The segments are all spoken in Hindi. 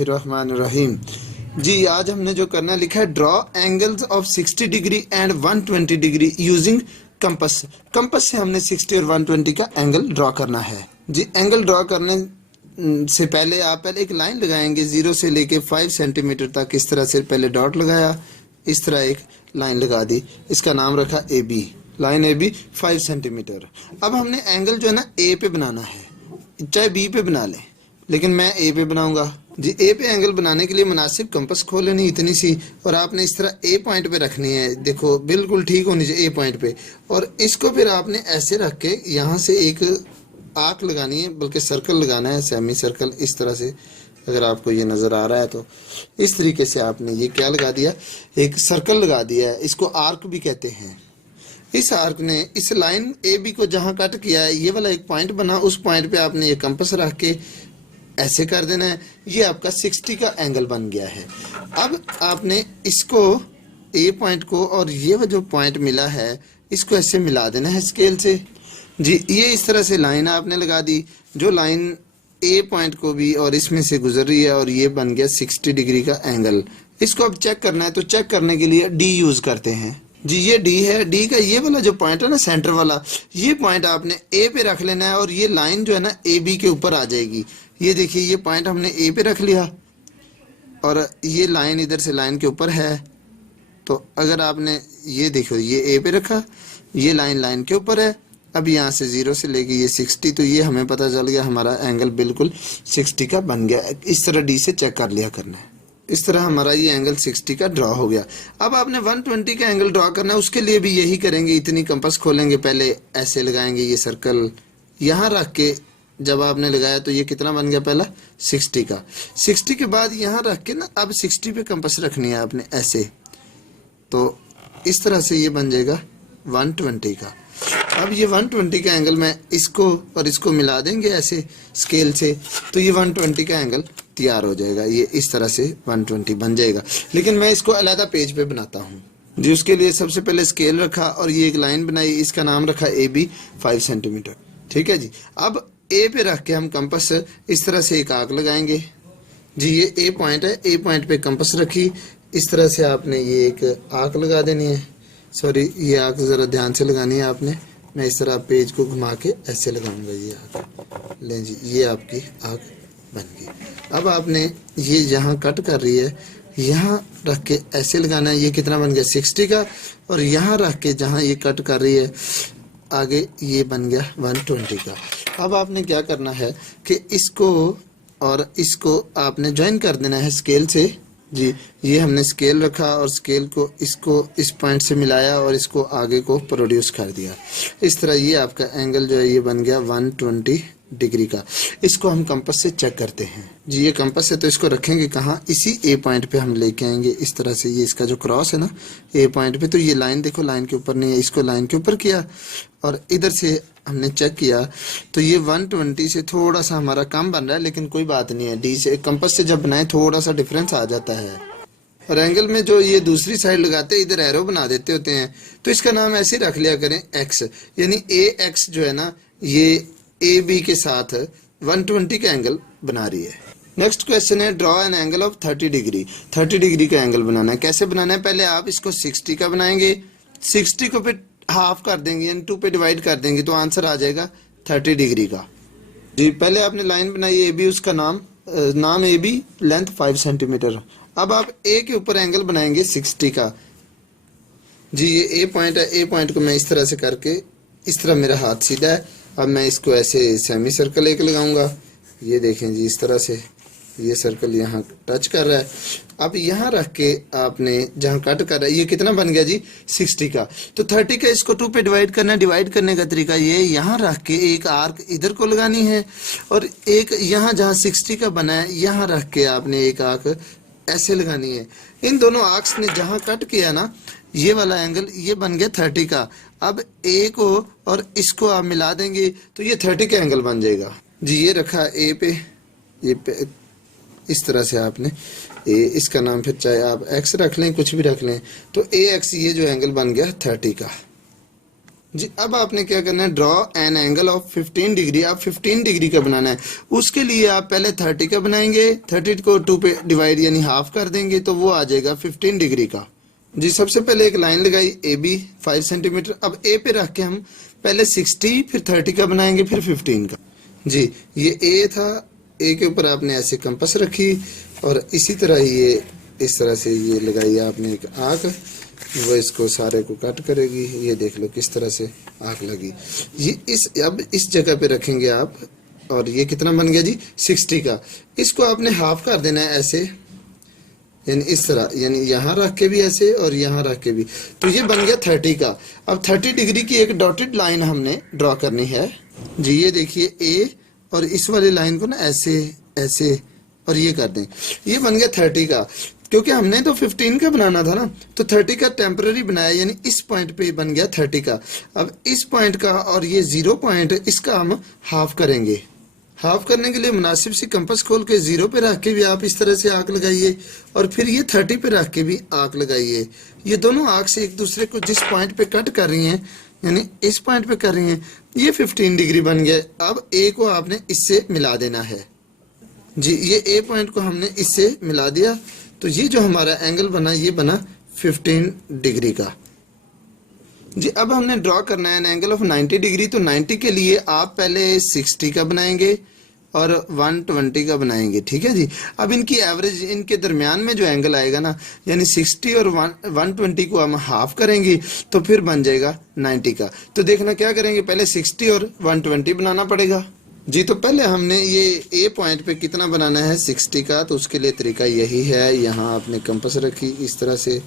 रहीम जी। आज हमने जो करना लिखा है, draw angles of 60 degree and 120 degree using compass. Compass से हमने 60 और 120 का एंगल ड्रॉ करना है जी। एंगल ड्रॉ करने से पहले आप एक लाइन लगाएंगे 0 से लेके 5 सेंटीमीटर तक। इस तरह से पहले डॉट लगाया, इस तरह एक लाइन लगा दी, इसका नाम रखा A B. Line A B 5 centimetre. अब हमने एंगल जो है ना ए पे बनाना है, चाहे बी पे बना लें, लेकिन मैं ए पे बनाऊंगा जी। ए पे एंगल बनाने के लिए मुनासिब कंपस खोल लेनी इतनी सी, और आपने इस तरह ए पॉइंट पे रखनी है। देखो बिल्कुल ठीक होनी चाहिए ए पॉइंट पे, और इसको फिर आपने ऐसे रख के यहाँ से एक आर्क लगानी है, बल्कि सर्कल लगाना है, सेमी सर्कल। इस तरह से अगर आपको ये नज़र आ रहा है तो इस तरीके से आपने ये क्या लगा दिया, एक सर्कल लगा दिया है। इसको आर्क भी कहते हैं। इस आर्क ने इस लाइन ए बी को जहाँ कट किया है, ये वाला एक पॉइंट बना, उस पॉइंट पे आपने ये कंपस रख के ऐसे कर देना है। ये आपका 60 का एंगल बन गया है। अब आपने इसको ए पॉइंट को और ये जो पॉइंट मिला है इसको ऐसे मिला देना है स्केल से जी। ये इस तरह से लाइन आपने लगा दी, जो लाइन ए पॉइंट को भी और इसमें से गुजर रही है, और ये बन गया 60 डिग्री का एंगल। इसको अब चेक करना है, तो चेक करने के लिए डी यूज करते हैं जी। ये डी है, डी का ये वाला जो पॉइंट है ना सेंटर वाला, ये पॉइंट आपने ए पे रख लेना है, और ये लाइन जो है ना ए बी के ऊपर आ जाएगी। ये देखिए, ये पॉइंट हमने ए पे रख लिया और ये लाइन इधर से लाइन के ऊपर है। तो अगर आपने ये देखो, ये ए पे रखा, ये लाइन लाइन के ऊपर है। अब यहाँ से 0 से लेके ये 60, तो ये हमें पता चल गया हमारा एंगल बिल्कुल 60 का बन गया। इस तरह डी से चेक कर लिया करना है। इस तरह हमारा ये एंगल 60 का ड्रॉ हो गया। अब आपने 120 का एंगल ड्रॉ करना है, उसके लिए भी यही करेंगे। इतनी कंपास खोलेंगे, पहले ऐसे लगाएंगे ये सर्कल, यहाँ रख के जब आपने लगाया तो ये कितना बन गया, पहला 60 का। 60 के बाद यहाँ रख के ना, अब 60 पे कंपास रखनी है आपने ऐसे, तो इस तरह से ये बन जाएगा 120 का। अब ये 120 का एंगल मैं इसको और इसको मिला देंगे ऐसे स्केल से, तो ये 120 का एंगल तैयार हो जाएगा। ये इस तरह से 120 बन जाएगा। लेकिन मैं इसको अलग पेज पे बनाता हूँ जी। उसके लिए सबसे पहले स्केल रखा और ये एक लाइन बनाई, इसका नाम रखा ए बी 5 सेंटीमीटर। ठीक है जी। अब ए पे रख के हम कंपास इस तरह से एक आर्क लगाएंगे जी। ये ए पॉइंट है, ए पॉइंट पे कंपास रखी, इस तरह से आपने ये एक आर्क लगा देनी है। सॉरी, ये आर्क ज़रा ध्यान से लगानी है आपने। मैं इस तरह पेज को घुमा के ऐसे लगाऊंगा, ये आर्क लें जी। ये आपकी आर्क बन गई। अब आपने ये जहाँ कट कर रही है, यहाँ रख के ऐसे लगाना है। ये कितना बन गया, 60 का, और यहाँ रख के जहाँ ये कट कर रही है आगे, ये बन गया 120 का। अब आपने क्या करना है कि इसको और इसको आपने ज्वाइन कर देना है स्केल से जी। ये हमने स्केल रखा और स्केल को इसको इस पॉइंट से मिलाया और इसको आगे को प्रोड्यूस कर दिया। इस तरह ये आपका एंगल जो है ये बन गया 120 डिग्री का। इसको हम कंपास से चेक करते हैं जी। ये कंपास है, तो इसको रखेंगे कहाँ, इसी ए पॉइंट पे हम लेके आएंगे। इस तरह से ये इसका जो क्रॉस है ना ए पॉइंट पे, तो ये लाइन देखो लाइन के ऊपर नहीं है, इसको लाइन के ऊपर किया और इधर से हमने चेक किया, तो ये 120 से थोड़ा सा हमारा कम बन रहा है, लेकिन कोई बात नहीं है। डी से कंपास से जब बनाए थोड़ा सा डिफरेंस आ जाता है। और एंगल में जो ये दूसरी साइड लगाते हैं, इधर एरो बना देते होते हैं, तो इसका नाम ऐसे रख लिया करें एक्स, यानी ए एक्स जो है ना, ये ए बी के साथ 120 का एंगल बना रही है। नेक्स्ट क्वेश्चन है, draw an angle of 30 degree. 30 degree का एंगल बनाना है। कैसे बनाना है, पहले आप इसको 60 का बनाएंगे, 60 को फिर हाफ कर देंगे, यानी 2 पे डिवाइड कर देंगे, तो आंसर आ जाएगा 30 डिग्री का जी। पहले आपने लाइन बनाई ए बी, उसका नाम ए बी, लेंथ 5 सेंटीमीटर। अब आप ए के ऊपर एंगल बनाएंगे 60 का जी। ये ए पॉइंट है, ए पॉइंट को मैं इस तरह से करके, इस तरह मेरा हाथ सीधा है। अब मैं इसको ऐसे सेमी सर्कल एक लगाऊंगा, ये देखें जी, इस तरह से ये सर्कल यहाँ टच कर रहा है। अब यहाँ रख के आपने जहाँ कट कर रहा है, ये कितना बन गया जी, 60 का। तो 30 का इसको 2 पे डिवाइड करना है। डिवाइड करने का तरीका ये, यहाँ रख के एक आर्क इधर को लगानी है, और एक यहाँ जहाँ 60 का बना है, यहाँ रख के आपने एक आर्क ऐसे लगानी है। इन दोनों आर्क्स ने जहाँ कट किया ना, ये वाला एंगल ये बन गया 30 का। अब ए को और इसको आप मिला देंगे, तो ये 30 का एंगल बन जाएगा जी। ये रखा ए पे, ये पे इस तरह से आपने ए, इसका नाम फिर चाहे आप एक्स रख लें, कुछ भी रख लें, तो ए एक्स ये जो एंगल बन गया 30 का। जी अब आपने क्या करना है, draw an angle of 15 degree. आप 15 डिग्री का बनाना है। उसके लिए आप पहले 30 का बनाएंगे, 30 को 2 पे डिवाइड यानी हाफ कर देंगे तो वो आ जाएगा 15 डिग्री का। जी सबसे पहले एक लाइन लगाई ए बी 5 सेंटीमीटर। अब ए पे रख के हम पहले 60 फिर 30 का बनाएंगे फिर 15 का। जी ये ए था, ए के ऊपर आपने ऐसे कंपास रखी और इसी तरह ये इस तरह से ये लगाई आपने एक आंख, वो इसको सारे को कट करेगी। ये देख लो किस तरह से आंख लगी। ये अब इस जगह पे रखेंगे आप और ये कितना बन गया जी 60 का। इसको आपने हाफ कर देना है ऐसे, यानी इस तरह, यानी यहाँ रख के भी ऐसे और यहाँ रख के भी, तो ये बन गया 30 का। अब 30 डिग्री की एक डॉटेड लाइन हमने ड्रॉ करनी है। जी ये देखिए ए और इस वाली लाइन को ना ऐसे ऐसे और ये कर दें, ये बन गया 30 का। क्योंकि हमने तो 15 का बनाना था ना, तो 30 का टेम्पररी बनाया, यानी इस पॉइंट पे बन गया 30 का। अब इस पॉइंट का और ये 0 पॉइंट, इसका हम हाफ करेंगे। हाफ करने के लिए मुनासिब सी कंपास खोल के 0 पे रख के भी आप इस तरह से आंख लगाइए और फिर ये 30 पे रख के भी आंख लगाइए। ये दोनों आंख से एक दूसरे को जिस पॉइंट पे कट कर रही हैं, यानी इस पॉइंट पे कर रही हैं, ये 15 डिग्री बन गया। अब ए को आपने इससे मिला देना है। जी ये ए पॉइंट को हमने इससे मिला दिया, तो ये जो हमारा एंगल बना ये बना 15 डिग्री का। जी अब हमने ड्रॉ करना है एन एंगल ऑफ 90 डिग्री। तो 90 के लिए आप पहले 60 का बनाएंगे और 120 का बनाएंगे, ठीक है जी। अब इनकी एवरेज, इनके दरमियान में जो एंगल आएगा ना, यानी 60 और 120 को हम हाफ करेंगे तो फिर बन जाएगा 90 का। तो देखना क्या करेंगे, पहले 60 और 120 बनाना पड़ेगा। जी तो पहले हमने ये ए पॉइंट पे कितना बनाना है 60 का, तो उसके लिए तरीका यही है। यहाँ आपने कंपास रखी इस तरह से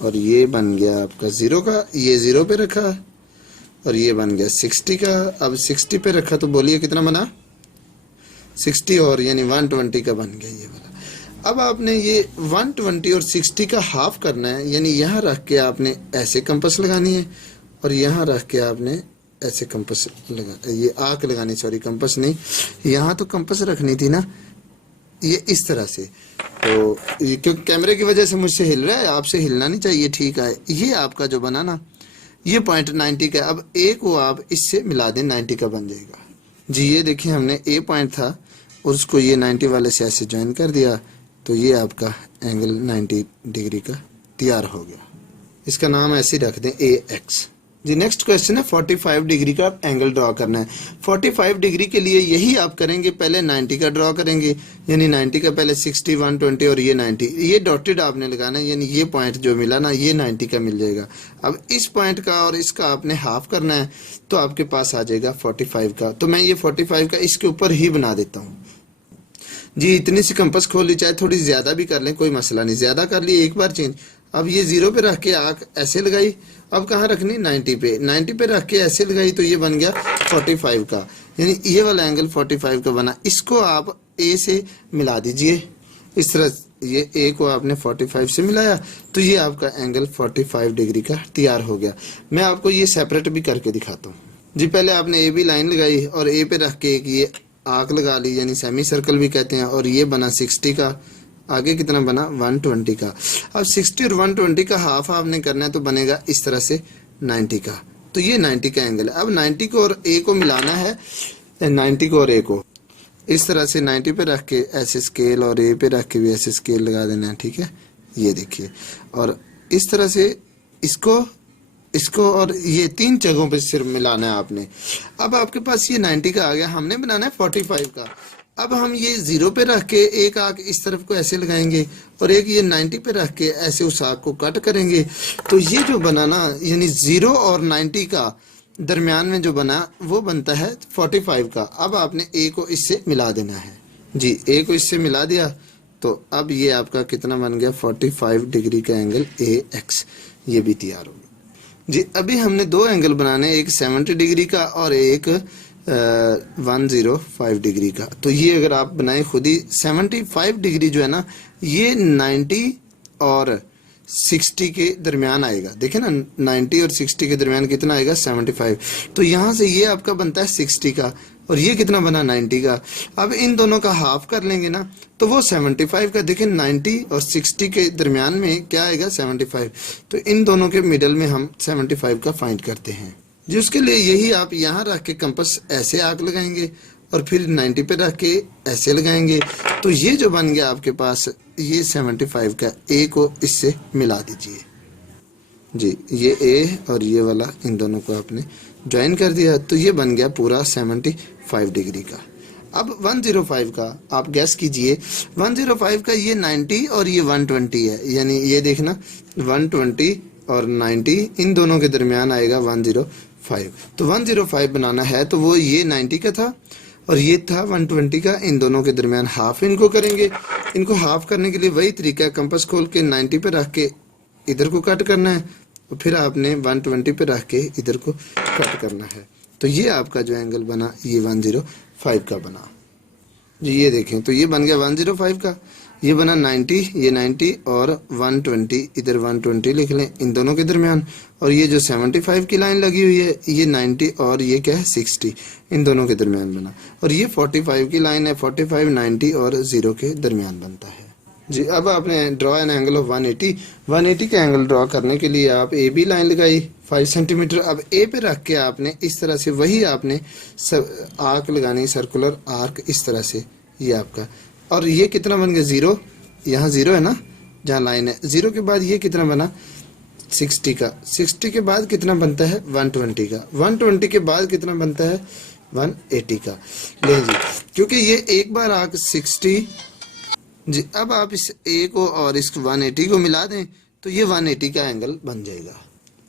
और ये बन गया आपका 0 का, ये 0 पे रखा और ये बन गया 60 का। अब 60 पे रखा तो बोलिए कितना बना 60 और यानी 120 का बन गया ये वाला। अब आपने ये 120 और 60 का हाफ करना है, यानी यहाँ रख के आपने ऐसे कंपास लगानी है और यहाँ रख के आपने ऐसे कंपास लगा, ये आंख लगानी, सॉरी कंपास नहीं, यहाँ तो कंपास रखनी थी ना, ये इस तरह से। तो ये क्योंकि कैमरे की वजह से मुझसे हिल रहा है, आपसे हिलना नहीं चाहिए, ठीक है। ये आपका जो बना ना ये पॉइंट 90 का। अब ए को आप इससे मिला दें, 90 का बन जाएगा। जी ये देखिए हमने ए पॉइंट था और उसको ये 90 वाले से ऐसे ज्वाइन कर दिया, तो ये आपका एंगल 90 डिग्री का तैयार हो गया। इसका नाम ऐसे रख दें AX। जी नेक्स्ट क्वेश्चन है 45 डिग्री का एंगल ड्रॉ करना है। 45 डिग्री के लिए यही आप करेंगे, पहले 90 का ड्रॉ करेंगे, यानी 90 का पहले 60, 120 और ये 90, ये डॉटेड आपने लगाना है, यानी ये पॉइंट जो मिला ना ये 90 का मिल जाएगा। अब इस पॉइंट का और इसका आपने हाफ करना है तो आपके पास आ जाएगा 45 का। तो मैं ये 45 का इसके ऊपर ही बना देता हूँ। जी इतनी सी कंपास खोल ली, चाहे थोड़ी ज्यादा भी कर लें कोई मसला नहीं, ज्यादा कर लिए एक बार चेंज। अब ये 0 पे रख के आंख ऐसे लगाई, अब कहाँ रखनी 90 पे, 90 पे रख के ऐसे लगाई तो ये बन गया 45 का, यानी ये वाला एंगल 45 का बना। इसको आप ए से मिला दीजिए इस तरह, ये ए को आपने 45 से मिलाया तो ये आपका एंगल 45 डिग्री का तैयार हो गया। मैं आपको ये सेपरेट भी करके दिखाता हूँ। जी पहले आपने ए बी लाइन लगाई और ए पे रख के एक ये आंख लगा ली, यानी सेमी सर्कल भी कहते हैं, और ये बना 60 का। आगे कितना बना 120 का। अब 60 और 120 का हाफ आपने करना है तो बनेगा इस तरह से 90 का। तो ये 90 का एंगल है। अब 90 को और ए को मिलाना है, 90 को और ए को इस तरह से 90 पे रख के ऐसे स्केल और ए पे रख के भी ऐसे स्केल लगा देना है, ठीक है। ये देखिए, और इस तरह से इसको और ये 3 जगहों पे सिर्फ मिलाना है आपने। अब आपके पास ये 90 का आ गया, हमने बनाना है 45 का। अब हम ये 0 पे रख के एक आंख इस तरफ को ऐसे लगाएंगे और एक ये 90 पे रख के ऐसे उस आंख को कट करेंगे, तो ये जो बना ना, यानी 0 और 90 का दरमियान में जो बना वो बनता है 45 का। अब आपने ए को इससे मिला देना है। जी ए को इससे मिला दिया तो अब ये आपका कितना बन गया 45 डिग्री का एंगल AX, ये भी तैयार हो गया। जी अभी हमने 2 एंगल बनाने, एक 70 डिग्री का और एक 105 डिग्री का। तो ये अगर आप बनाए खुद ही, 75 डिग्री जो है ना ये 90 और 60 के दरमियान आएगा। देखें ना 90 और 60 के दरमियान कितना आएगा 75। तो यहाँ से ये आपका बनता है 60 का और ये कितना बना 90 का। अब इन दोनों का हाफ कर लेंगे ना तो वो 75 का। देखें 90 और 60 के दरमियान में क्या आएगा 75। तो इन दोनों के मिडल में हम 75 का फाइंड करते हैं। जी उसके लिए यही आप यहाँ रख के कंपास ऐसे आर्क लगाएंगे और फिर 90 पे रख के ऐसे लगाएंगे, तो ये जो बन गया आपके पास ये 75 का ए को इससे मिला दीजिए। जी ये ए और ये वाला इन दोनों को आपने ज्वाइन कर दिया, तो ये बन गया पूरा 75 डिग्री का। अब 105 का आप गैस कीजिए, 105 का ये 90 और ये 120 है, यानी ये देखना 120 और 90 इन दोनों के दरमियान आएगा 105। तो 105 बनाना है तो वो ये 90 का था और ये था 120 का, इन दोनों के दरमियान हाफ इनको करेंगे। इनको हाफ करने के लिए वही तरीका है, कंपास खोल के 90 पे रख के इधर को कट करना है और फिर आपने 120 पे रख के इधर को कट करना है। तो ये आपका जो एंगल बना ये 105 का बना। जी ये देखें, तो ये बन गया 105 का, ये बना 90, ये 90 और 120 इधर 120 लिख लें इन दोनों के दरमियान, और ये जो 75 की लाइन लगी हुई है ये 90 और ये क्या है 60 इन दोनों के दरमियान बना, और ये 45 की लाइन है, 45 90 और 0 के दरमियान बनता है। जी अब आपने ड्रॉ एन एंगल ऑफ 180 का एंगल ड्रॉ करने के लिए आप ए बी लाइन लगाई 5 सेंटीमीटर। अब ए पे रख के आपने इस तरह से वही आपने आर्क लगानी, सर्कुलर आर्क इस तरह से, ये आपका, और ये कितना बन गया 0, यहाँ 0 है ना जहाँ लाइन है, 0 के बाद ये कितना बना 60 का, 60 के बाद कितना बनता है 120 का, 120 के बाद कितना बनता है 180 का। ले जी क्योंकि ये एक बार आर्क 60। जी अब आप इस ए को और इस 180 को मिला दें तो ये 180 का एंगल बन जाएगा।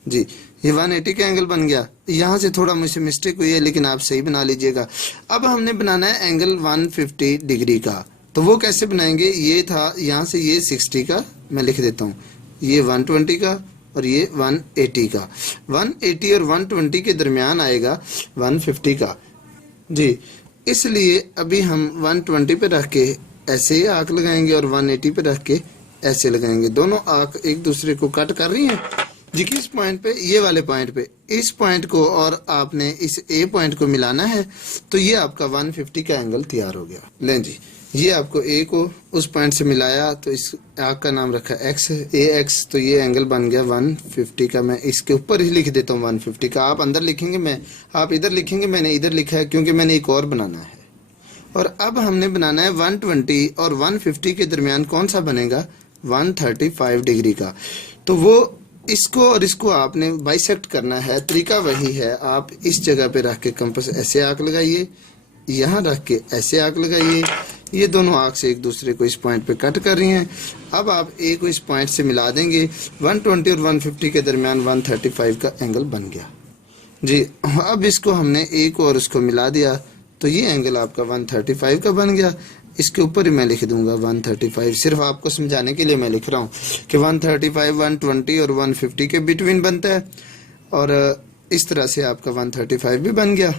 जी ये 180 का एंगल बन गया। यहाँ से थोड़ा मुझसे मिस्टेक हुई है लेकिन आप सही बना लीजिएगा। अब हमने बनाना है एंगल 150 डिग्री का, तो वो कैसे बनाएंगे, ये था यहाँ से ये 60 का मैं लिख देता हूँ, ये 120 का और ये 180 का, 180 और 120 के दरमियान आएगा 150 का। जी इसलिए अभी हम 120 पे रख के ऐसे आर्क लगाएंगे और 180 पे रख के ऐसे लगाएंगे। दोनों आर्क एक दूसरे को कट कर रही हैं जी, किस पॉइंट पे, ये वाले पॉइंट पे, इस पॉइंट को और आपने इस ए पॉइंट को मिलाना है, तो ये आपका 150 का एंगल तैयार हो गया। लें जी ये आपको ए को उस पॉइंट से मिलाया तो इस आर्क का नाम रखा एक्स, ए एक्स, तो ये एंगल बन गया 150 का। मैं इसके ऊपर ही लिख देता हूँ 150 का, आप अंदर लिखेंगे, आप इधर लिखेंगे, मैंने इधर लिखा है क्योंकि मैंने एक और बनाना है। और अब हमने बनाना है 120 और 150 के दरमियान कौन सा बनेगा 135 डिग्री का, तो वो इसको और इसको आपने बाइसेक्ट करना है। तरीका वही है, आप इस जगह पे रख के कंपास ऐसे आर्क लगाइए, यहाँ रख के ऐसे आर्क लगाइए, ये दोनों आर्क से एक दूसरे को इस पॉइंट पे कट कर रही हैं। अब आप ए को इस पॉइंट से मिला देंगे, 120 और 150 के दरमियान 135 का एंगल बन गया। जी अब इसको हमने ए को और उसको मिला दिया तो ये एंगल आपका 135 का बन गया। इसके ऊपर ही मैं लिख दूंगा 135, सिर्फ आपको समझाने के लिए मैं लिख रहा हूँ कि 135 120 और 150 के बिटवीन बनता है, और इस तरह से आपका 135 भी बन गया।